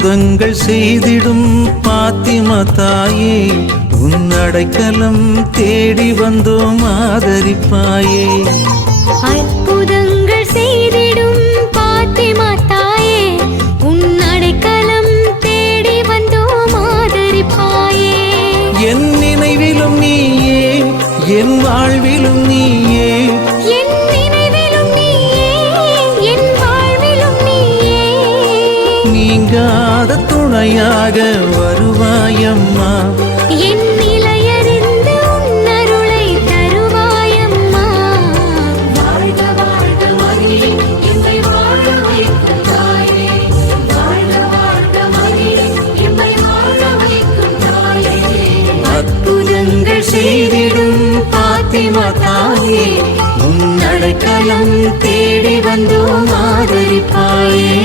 அற்புதங்கள் செய்திடும் பாத்திம தாயே உன் அடைக்கலம் தேடி வந்தோம் ஆதரிப்பாயே அற்புதங்கள் செய்திடும் பாத்திமா வாழ வைக்கும் தாயே. அற்புதங்கள் செய்திடும் பாத்திமா தாயே. உன் அடைக்கலம் தேடி வந்தோம் ஆதரிப்பாயே.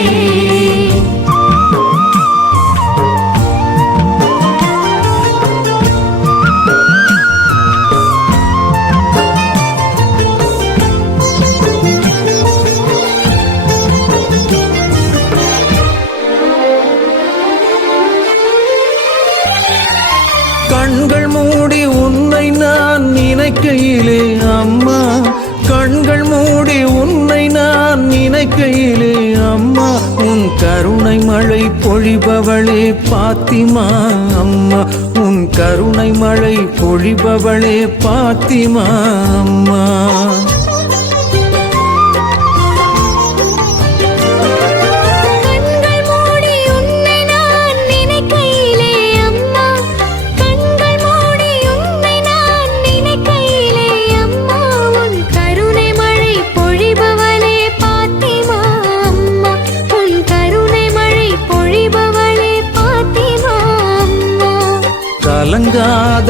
கண்கள் மூடி உன்னை நான் நினைக்கையிலே அம்மா. கண்கள் மூடி உன்னை நான் நினைக்கையிலே அம்மா. உன் கருணை மழை பொழிபவளே பாத்திமா அம்மா. உன் கருணை மழை பொழிபவளே பாத்திமா அம்மா.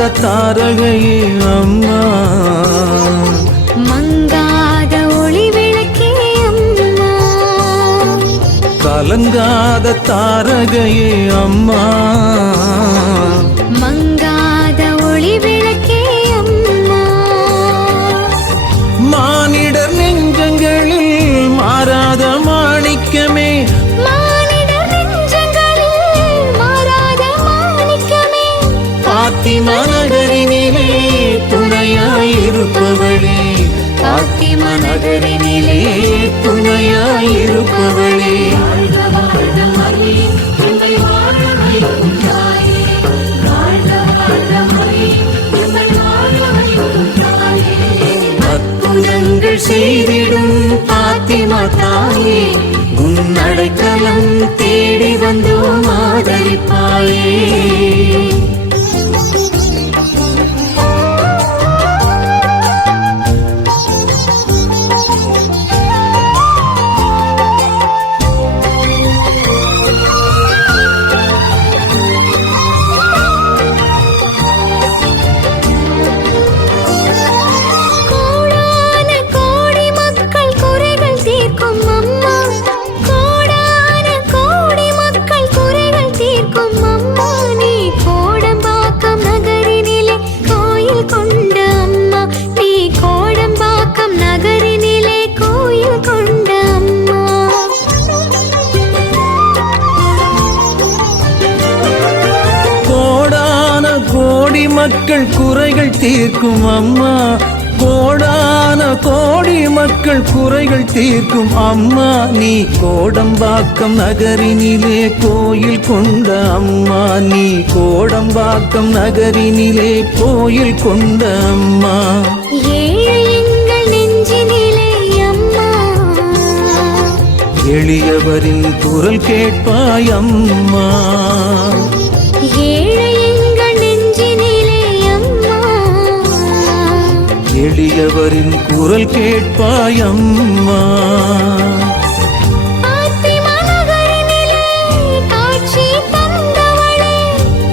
கலங்காத தாரகையே அம்மா. மங்காத ஒளி விளக்கே அம்மா. கலங்காத தாரகையே அம்மா. பாத்திமா நகரினிலே துணையாயிருப்பவளே. பாத்திமா நகரினிலே துணையாயிருப்பவளே. அற்புதங்கள் செய்திடும் பாத்திமா தாயே. உன் அடைக்கலம் தேடி வந்தோம் ஆதரிப்பாயே. மக்கள் குறைகள் தீர்க்கும் அம்மா. கோடான கோடி மக்கள் குறைகள் தீர்க்கும் அம்மா. நீ கோடம்பாக்கம் நகரினிலே கோயில் கொண்ட அம்மா. நீ கோடம்பாக்கம் நகரினிலே கோயில் கொண்ட அம்மா. எளியவரின் குரல் கேட்பாய் அம்மா. ஏழை எளியவரின் குரல் கேட்பாய் அம்மா பாத்திமா நகரினிலே காட்சி தந்தவளே.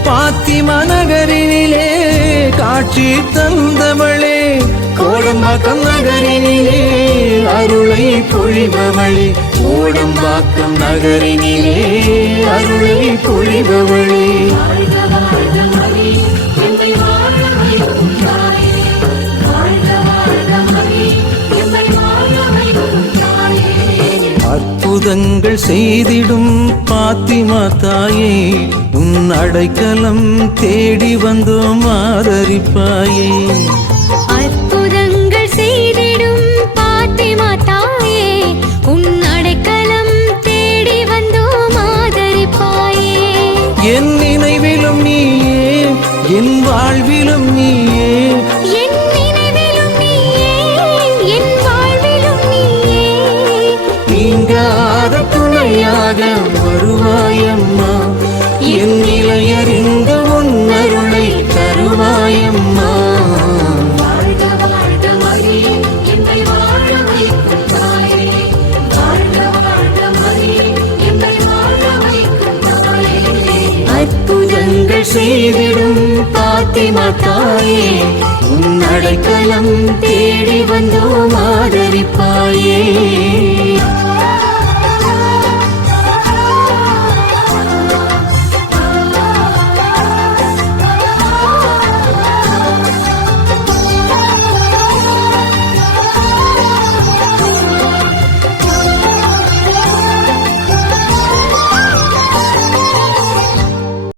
பாத்திமா நகரினிலே காட்சி தந்தவளே. கோடம்பாக்கம் நகரினிலே அருளை பொழிபவளே. கோடம்பாக்கம் நகரினிலே அருளை பொழிபவளே. அற்புதங்கள் செய்திடும் பாத்திமா தாயே உன் அடைக்கலம் தேடி வந்தோம் ஆதரிப்பாயே அற்புதங்கள் செய்திடும் பாத்திமா தாயே உன் அடைக்கலம் தேடி வந்தோம் ஆதரிப்பாயே என் நினைவிலும் நீயே என் வாழ்விலும் நீயே துணையாக வருவாயம்மா. என் நிலையறிந்த உன்னருளை தருவாயம்மா. அற்புதங்கள் செய்திடும் பாத்திமா தாயே உன் அடைக்கலம்